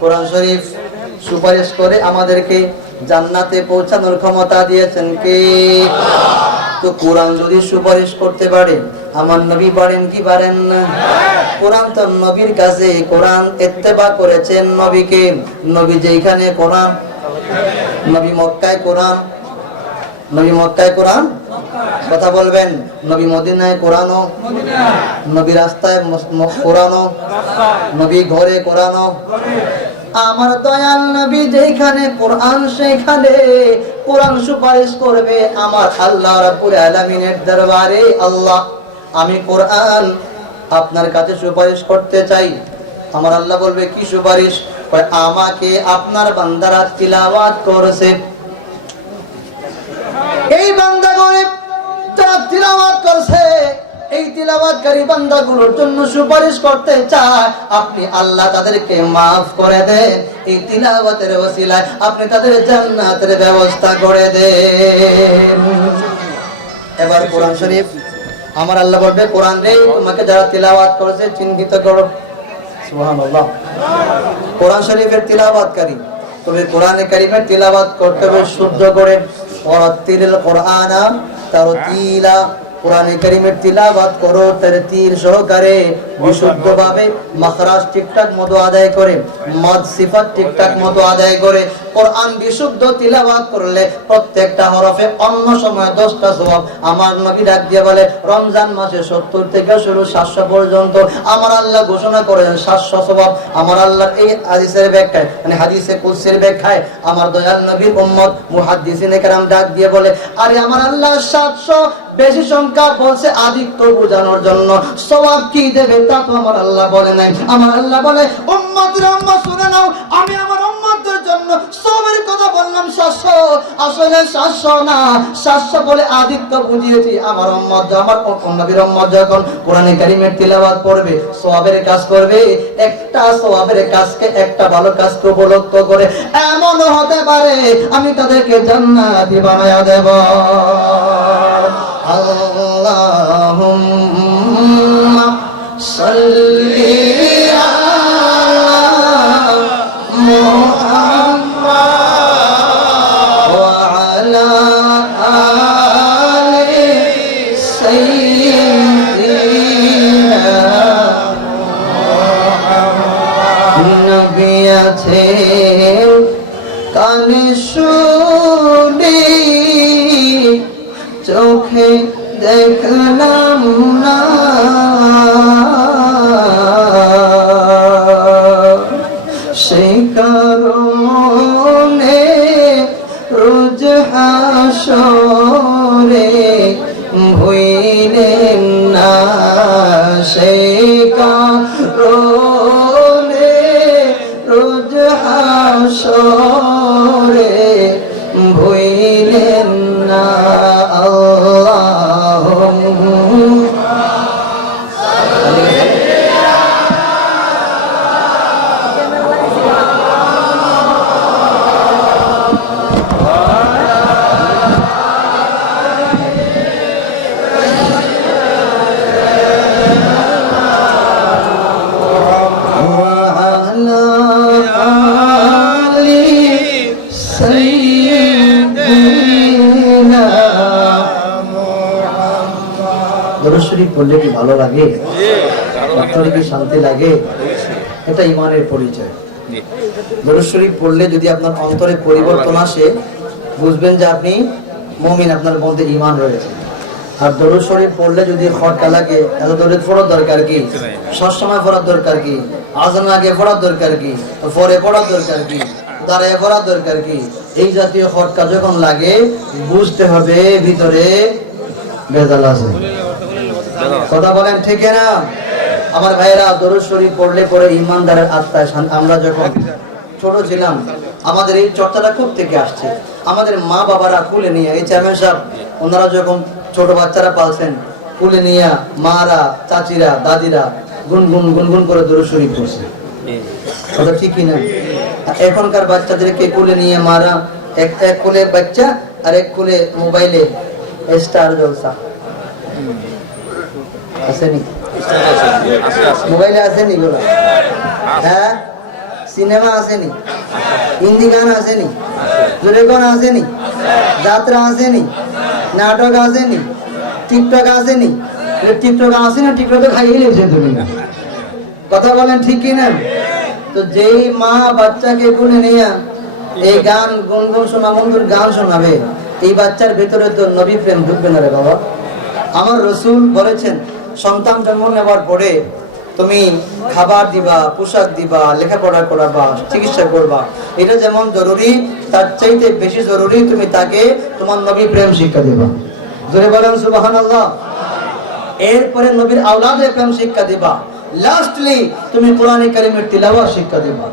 কোরআন শরীফ সুপারিশ করে আমাদেরকে জান্নাতে পৌঁছানোর ক্ষমতা দিয়েছেন কে? তো কোরআন যদি সুপারিশ করতে পারে, আমার নবী পারেন কি পারেন না? কোরআন তো নবীর কাছে, কোরআন ইত্তেবা করেছেন নবীকে। নবী যেখানে কোরআন, নবী মক্কায় কোরআন, নবী মক্কায় কোরআন, কথা বলবেন। নবী মদিনায় কোরআনও, নবী রাস্তায় কোরআনও, নবী ঘরে কোরআনও। আমার দয়াল নবী যেখানে কোরআন সেখানে কোরআন সুপারিশ করবে আমার আল্লাহ রাব্বুল আলামিনের দরবারে। আল্লাহ, আমি কোরআন আপনার কাছে সুপারিশ করতে চাই। আমার আল্লাহ বলবে কি সুপারিশ? আমাকে আপনার বান্দারা তিলাওয়াত করেছে, এই বান্দাগুলো যারা তিলাওয়াত করছে, এই তিলাওয়াতকারী বান্দাগুলোর জন্য সুপারিশ করতে চায়। আপনি আল্লাহ তাদেরকে মাফ করে দেন, এই তিলাওয়াতের ওসিলায় আপনি তাদের জান্নাতের ব্যবস্থা করে দেন। এবার কোরআন শরীফ, আমার আল্লাহ বলবে কোরআন রে তোমাকে যারা তিলাওয়াত করেছে চিহ্নিত করো। সুবহানাল্লাহ। কোরআন শরীফের তিলাওয়াতকারী, তবে কোরআনে কারীমের তিলাওয়াত করতে হবে শুদ্ধ করে। ওয়ারাত্তিলিল কোরআনা তারতিলা, কোরআনে কারীমের তিলাওয়াত করো তারতিল সহকারে, বিশুদ্ধভাবে, মাখরাজ ঠিকঠাক মতো আদায় করে, মদ সিফাত ঠিকঠাক মতো আদায় করে। কোরআন বিশুদ্ধ তিলাওয়াত করলে প্রত্যেকটা হরফে অন্য সময় 10টা সওয়াব। আমার নবী ডাক দিয়ে বলে রমজান মাসে 70 থেকে শুরু 700 পর্যন্ত আমার আল্লাহ ঘোষণা করেন 700 সওয়াব। আমার আল্লাহর এই হাদিসের ব্যাখ্যায়, মানে হাদিসে কুদসির ব্যাখ্যায় আমার দয়াল নবীর উম্মত মুহাদ্দিসিনে কেরাম ডাক দিয়ে বলে, আরে আমার আল্লাহ 700 বেশি সংখ্যা বলছে আদিত্য বোঝানোর জন্য, সওয়াব কি দেবে তা তো আমার আল্লাহ বলে নাই। আমার আল্লাহ বলে উম্মতরা উম্মত শুনে নাও, আমি আমার উম্মতদের জন্য সওয়াবের কথা বললাম 700, আসলে 700 না, 700 বলে আদিত্য বুঝিয়েছি। আমার উম্মত, আমার নবীর উম্মত যখন কোরআনে কারীমের তিলাওয়াত পড়বে, সওয়াবের কাজ করবে, একটা সওয়াবের কাজকে একটা ভালো কাজকে উপলব্ধ করে এমন হতে পারে আমি তাদেরকে জান্নাতি বানায়া দেব। আল্লাহুম্মা সাল্লি আলা মুহাম্মাদ ওয়া আলা আলি সাইয়্যিদিনা মুহাম্মদ। নবী আছে কানে শুনি, চোখে দেখলাম না, সেই কারণে রোজ হাসরে ভুলিলেন না, সেই কারণে রোজ হাসরে ভুলিলেন না। দরুদ শরীফ পড়লে কি ভালো লাগে? অন্তরে কি শান্তি লাগে? এটা ঈমানের পরিচয়। দরুদ শরীফ পড়লে যদি আপনার অন্তরে পরিবর্তন আসে, বুঝবেন যে আপনি মুমিন, আপনার মধ্যে ঈমান রয়েছে। আর দরুদ শরীফ পড়লে যদি খটকা লাগে, এত দরুদ পড়ার দরকার কি? সবসময় পড়ার দরকার কি? আজান আগে পড়ার দরকার কি? তো পরে পড়ার দরকার কি? দাঁড়িয়ে পড়ার দরকার কি? এই জাতীয় খটকা যখন লাগে, বুঝতে হবে ভিতরে ভেজাল আছে। কথা বলেন ঠিক না? আমার ভাইয়েরা, দরুদ শরীফ পড়লে পরে ইমানদারের আত্মায় শান্তি। আমরা যখন ছোট ছিলাম, আমাদের এই চর্চাটা কোথা থেকে আসছে? আমাদের মা বাবারা কুলে নিয়ে, এই চেয়ারম্যান সাহেব ওনারা যখন ছোট বাচ্চারা পালছেন, কুলে নিয়ে মারা, চাচিরা, দাদিরা গুনগুন গুনগুন করে দরুদ শরীফ পড়ছে। কথা ঠিক কিনা? এখনকার বাচ্চাদেরকে কুলে নিয়ে মারা, এক কুলে বাচ্চা আর এক কুলে মোবাইলে স্টার জলসা আসেনি, মোবাইলে আসেনি গুলো, হ্যাঁ সিনেমা আসেনি, হিন্দি গান আসেনি, জোরে গান আসেনি, যাত্রা আসেনি, নাটক আসেনি, টিকটক আসেনি। টিকটক আসে না, টিকটক তো খাইয়ে নিয়েছে তুমি না, কথা বলেন ঠিক কিনা? তো যেই মা বাচ্চাকে কোলে নিয়ে এই গান গুনগুন শোনা মন্দির গান শোনাবে, এই বাচ্চার ভিতরে তো নবী প্রেম ঢুকবে না রে বাবা। আমার রসুল বলেছেন সন্তান জন্ম নেওয়ার পরে তুমি খাবার দিবা, পোশাক দিবা, লেখাপড়া করাবা, চিকিৎসা করবা, এটা যেমন জরুরি তার চাইতে বেশি জরুরি তুমি তাকে তোমার নবী প্রেম শিক্ষা দিবা। জোরে বলেন সুবহানাল্লাহ। এরপরে নবীর আওলাদে প্রেম শিক্ষা দিবা। লাস্টলি তুমি কোরআনে কারিমের তিলাওয়াত শিক্ষা দিবা।